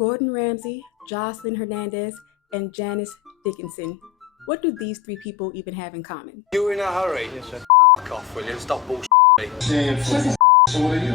Gordon Ramsay, Joseline Hernandez, and Janice Dickinson. What do these three people even have in common? You were in a hurry? Yes, sir. F*** off, will you? Stop bullshitting me. So what are you?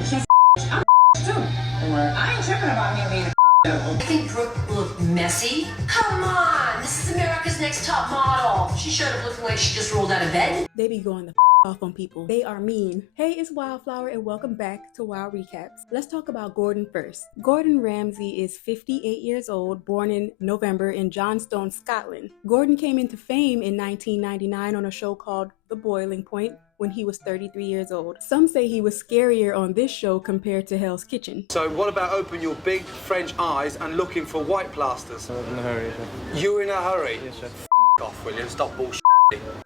I'm too. I ain't tripping about me being I think Brooke looked messy. Come on, this is America's Next Top Model. She showed up looking like she just rolled out of bed. They be going the off on people. They are mean. Hey, it's Wildflower and welcome back to Wild Recaps. Let's talk about Gordon first. Gordon Ramsay is 58 years old, born in November in Johnstone, Scotland. Gordon came into fame in 1999 on a show called The Boiling Point when he was 33 years old. Some say he was scarier on this show compared to Hell's Kitchen. So what about open your big French eyes and looking for white plasters? I was in a hurry, sir. You were in a hurry? Yes, sir. F*** off, will you? Stop bullshitting.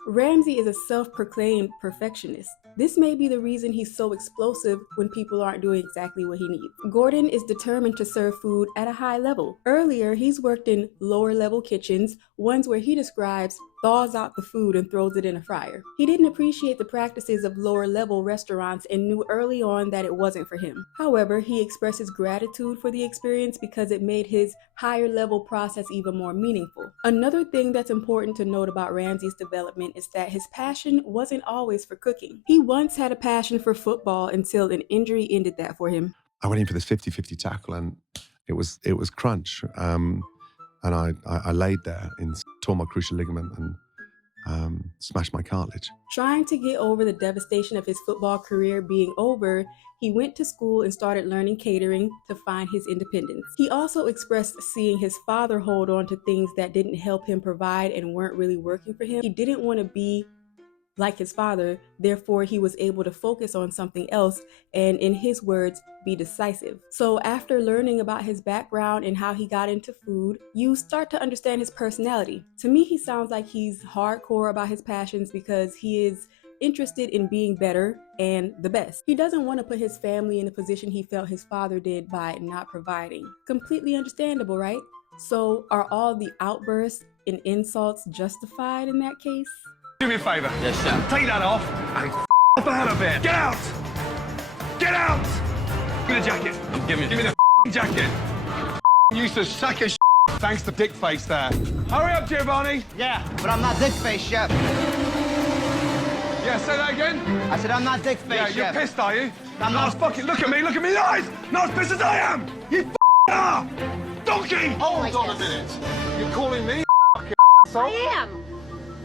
Ramsay is a self-proclaimed perfectionist. This may be the reason he's so explosive when people aren't doing exactly what he needs. Gordon is determined to serve food at a high level. Earlier, he's worked in lower-level kitchens, ones where he describes thaws out the food and throws it in a fryer. He didn't appreciate the practices of lower-level restaurants and knew early on that it wasn't for him. However, he expresses gratitude for the experience because it made his higher-level process even more meaningful. Another thing that's important to note about Ramsay's development is that his passion wasn't always for cooking. He once had a passion for football until an injury ended that for him. I went in for this 50-50 tackle and it was crunch. And I laid there and tore my cruciate ligament and smashed my cartilage. Trying to get over the devastation of his football career being over, he went to school and started learning catering to find his independence. He also expressed seeing his father hold on to things that didn't help him provide and weren't really working for him. He didn't want to be like his father, therefore he was able to focus on something else and, in his words, be decisive. So after learning about his background and how he got into food, you start to understand his personality. To me, he sounds like he's hardcore about his passions because he is interested in being better and the best. He doesn't want to put his family in the position he felt his father did by not providing. Completely understandable, right? So are all the outbursts and insults justified in that case? Do me a favour. Yes, sir. Take that off. And off out of here. Get out! Get out! Give me the jacket. Give me the jacket. Useless sack of thanks to dick face there. Hurry up, Giovanni. Yeah, but I'm not dick face, chef. Yeah, say that again. I said I'm not dick face, Yeah, chef. you're pissed, are you? I'm not not. as fucking. Look at me in the eyes. Not as pissed as I am. You are. Donkey. Hold on a minute. You're calling me asshole? I am.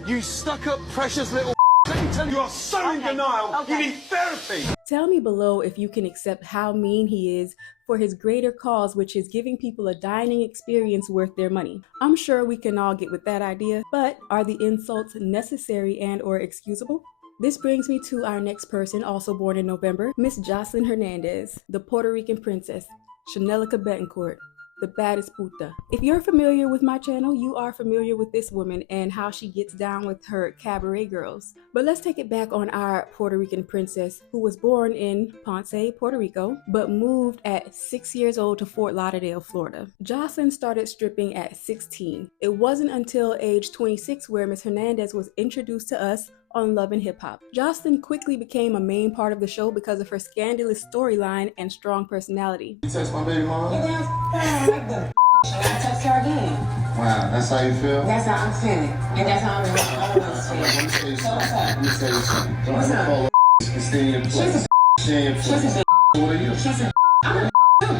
You stuck-up, precious little. Let me tell you, are so in denial. Okay. You need therapy. Tell me below if you can accept how mean he is for his greater cause, which is giving people a dining experience worth their money. I'm sure we can all get with that idea, but are the insults necessary and or excusable? This brings me to our next person, also born in November, Miss Joseline Hernandez, the Puerto Rican princess, Chanelica Betancourt, the baddest puta. If you're familiar with my channel, you are familiar with this woman and how she gets down with her cabaret girls. But let's take it back on our Puerto Rican princess who was born in Ponce, Puerto Rico, but moved at 6 years old to Fort Lauderdale, Florida. Joseline started stripping at 16. It wasn't until age 26 where Miss Hernandez was introduced to us on Love and Hip Hop. Joseline quickly became a main part of the show because of her scandalous storyline and strong personality. You touched my baby mama? I like the I touched her again. Wow, that's how you feel? That's how I'm feeling. And that's how I'm always feeling. Let me tell you So what's something. up? Let me tell you something. Don't What's ever up? call her stay in your place. Stay in your She's a place. What are you? She's a I'm a too. All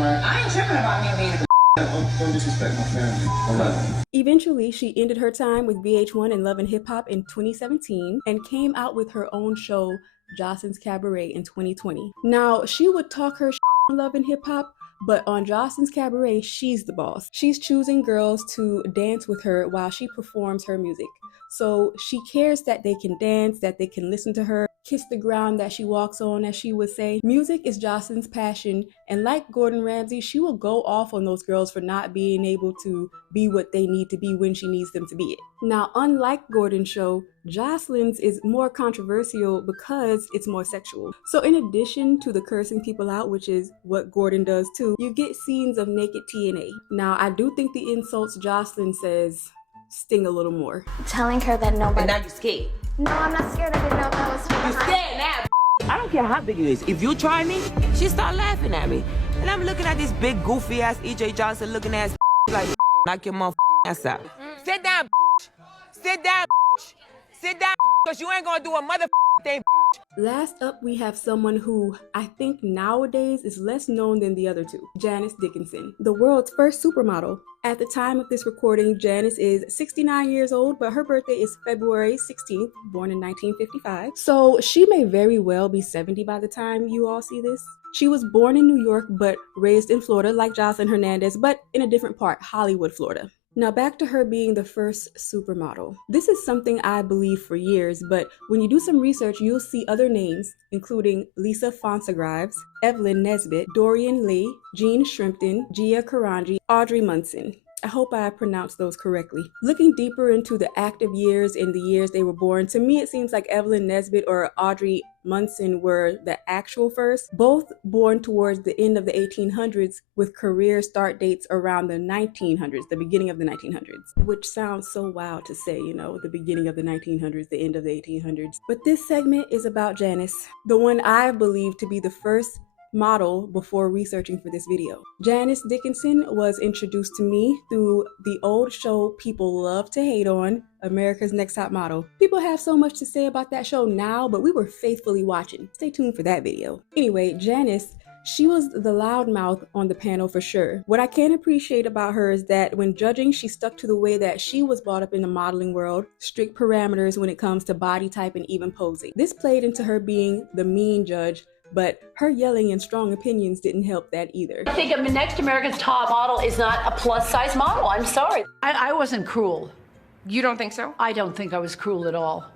right. I ain't tripping about me being a Don't disrespect my family. All right. Eventually, she ended her time with VH1 and Love and Hip Hop in 2017 and came out with her own show, Joseline's Cabaret, in 2020. Now, she would talk her on Love and Hip Hop, but on Joseline's Cabaret, she's the boss. She's choosing girls to dance with her while she performs her music. So she cares that they can dance, that they can listen to her, kiss the ground that she walks on, as she would say. Music is Joseline's passion, and like Gordon Ramsay, she will go off on those girls for not being able to be what they need to be when she needs them to be it. Now, unlike Gordon's show, Joseline's is more controversial because it's more sexual. So in addition to the cursing people out, which is what Gordon does too, you get scenes of naked TNA. Now, I do think the insults Joseline says sting a little more. Telling her that nobody. And now you scared. No, I'm not scared. I didn't know that was her. You scared now. I don't care how big you is. If you try me, she start laughing at me. And I'm looking at this big goofy ass E.J. Johnson looking ass like knock your motherfucking ass out. Sit down, sit down, sit down, cause you ain't gonna do a motherfucking thing. Last up, we have someone who I think nowadays is less known than the other two, Janice Dickinson, the world's first supermodel. At the time of this recording, Janice is 69 years old, but her birthday is February 16th, born in 1955. So she may very well be 70 by the time you all see this. She was born in New York, but raised in Florida, like Joseline Hernandez, but in a different part, Hollywood, Florida. Now back to her being the first supermodel. This is something I believe for years, but when you do some research, you'll see other names, including Lisa Fonsagraves, Evelyn Nesbitt, Dorian Lee, Jean Shrimpton, Gia Karanji, Audrey Munson. I hope I pronounced those correctly. Looking deeper into the active years and the years they were born, to me it seems like Evelyn Nesbitt or Audrey Munson were the actual first, both born towards the end of the 1800s with career start dates around the 1900s, the beginning of the 1900s, which sounds so wild to say, you know, the beginning of the 1900s, the end of the 1800s. But this segment is about Janice, the one I believe to be the first model before researching for this video. Janice Dickinson was introduced to me through the old show people love to hate on, America's Next Top Model. People have so much to say about that show now, but we were faithfully watching. Stay tuned for that video. Anyway, Janice, she was the loudmouth on the panel for sure. What I can appreciate about her is that when judging, she stuck to the way that she was brought up in the modeling world, strict parameters when it comes to body type and even posing. This played into her being the mean judge, but her yelling and strong opinions didn't help that either. I think next America's Top Model is not a plus-size model. I'm sorry. I wasn't cruel. You don't think so? I don't think I was cruel at all.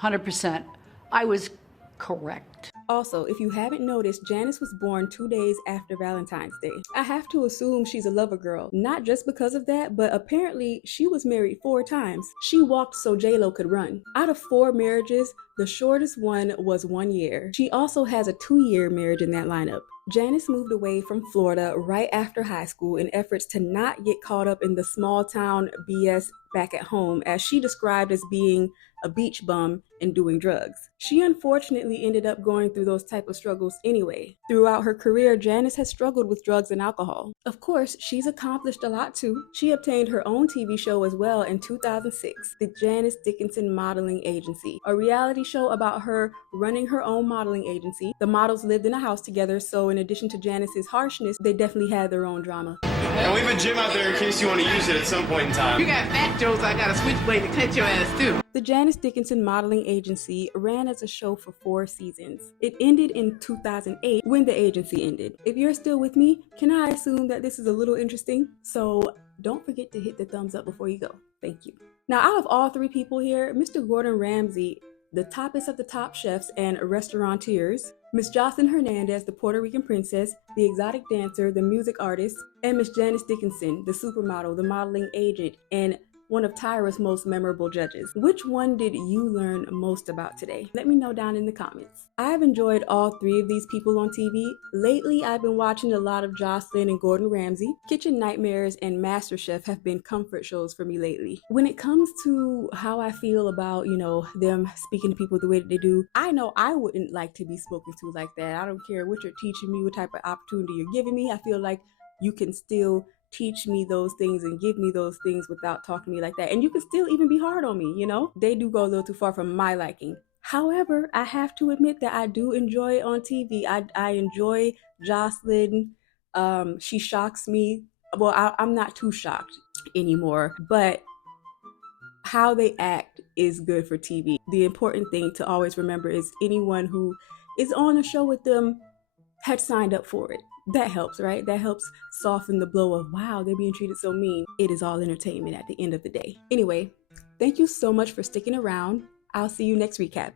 100%. I was correct. Also, if you haven't noticed, Janice was born 2 days after Valentine's Day. I have to assume she's a lover girl. Not just because of that, but apparently she was married 4 times. She walked so J-Lo could run. Out of 4 marriages, the shortest one was 1 year. She also has a 2-year marriage in that lineup. Janice moved away from Florida right after high school in efforts to not get caught up in the small town BS back at home, as she described as being a beach bum and doing drugs. She unfortunately ended up going through those type of struggles anyway. Throughout her career, Janice has struggled with drugs and alcohol. Of course, she's accomplished a lot too. She obtained her own TV show as well in 2006, the Janice Dickinson Modeling Agency, a reality show about her running her own modeling agency. The models lived in a house together, so in addition to Janice's harshness, they definitely had their own drama. And we have a gym out there in case you want to use it at some point in time. You got fat jokes, I got a switchblade to cut your ass too. The Janice Dickinson Modeling Agency ran as a show for 4 seasons. It ended in 2008 when the agency ended. If you're still with me, can I assume that this is a little interesting? So don't forget to hit the thumbs up before you go. Thank you. Now, out of all 3 people here, Mr. Gordon Ramsay, the toppest of the top chefs and restaurateurs, Miss Joseline Hernandez, the Puerto Rican princess, the exotic dancer, the music artist, and Miss Janice Dickinson, the supermodel, the modeling agent, and one of Tyra's most memorable judges. Which one did you learn most about today? Let me know down in the comments. I've enjoyed all 3 of these people on TV. Lately, I've been watching a lot of Joseline and Gordon Ramsay. Kitchen Nightmares and MasterChef have been comfort shows for me lately. When it comes to how I feel about, you know, them speaking to people the way that they do, I know I wouldn't like to be spoken to like that. I don't care what you're teaching me, what type of opportunity you're giving me. I feel like you can still teach me those things and give me those things without talking to me like that. And you can still even be hard on me, you know? They do go a little too far from my liking. However, I have to admit that I do enjoy it on TV. I enjoy Joseline. She shocks me. Well, I'm not too shocked anymore, but how they act is good for TV. The important thing to always remember is anyone who is on a show with them had signed up for it. That helps, right? That helps soften the blow of, wow, they're being treated so mean. It is all entertainment at the end of the day. Anyway, thank you so much for sticking around. I'll see you next recap.